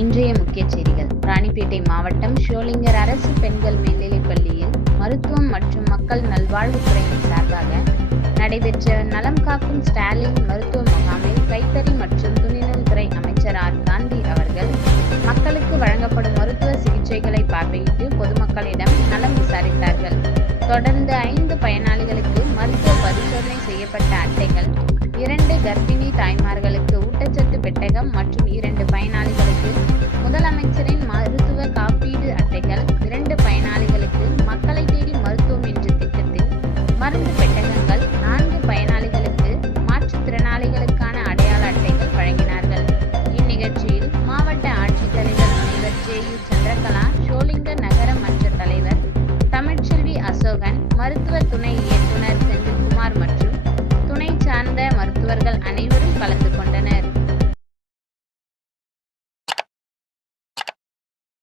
இன்றைய முக்கிய செய்திகள். ராணிப்பேட்டை மாவட்டம் ஷோலிங்கர் அரசு பெண்கள் மேல்நிலைப் பள்ளியில் மருத்துவம் மற்றும் மக்கள் நல்வாழ்வுத்துறையின் சார்பாக நடைபெற்ற நலம் காக்கும் ஸ்டாலின் மருத்துவ முகாமில் கைத்தறி மற்றும் துணிநூல் துறை அமைச்சர் ஆர். காந்தி அவர்கள் மக்களுக்கு வழங்கப்படும் மருத்துவ சிகிச்சைகளை பார்வையிட்டு பொதுமக்களிடம் நலம் விசாரித்தார்கள். தொடர்ந்து ஐந்து பயனாளிகளுக்கு மருத்துவ பரிசோதனை செய்யப்பட்ட அட்டைகள் இரண்டு கர்ப்பிணி தாய்மார்களுக்கு ஊட்டச்சத்து பெட்டகம் மற்றும் யு சந்திரகலா ஷோலிங்க நகர மன்ற தலைவர் தமிழ்ச்செல்வி அசோகன் மருத்துவ துணை இயக்குனர் செந்தில்குமார் மற்றும் துணை சார்ந்த மருத்துவர்கள் அனைவரும் கலந்து கொண்டனர்.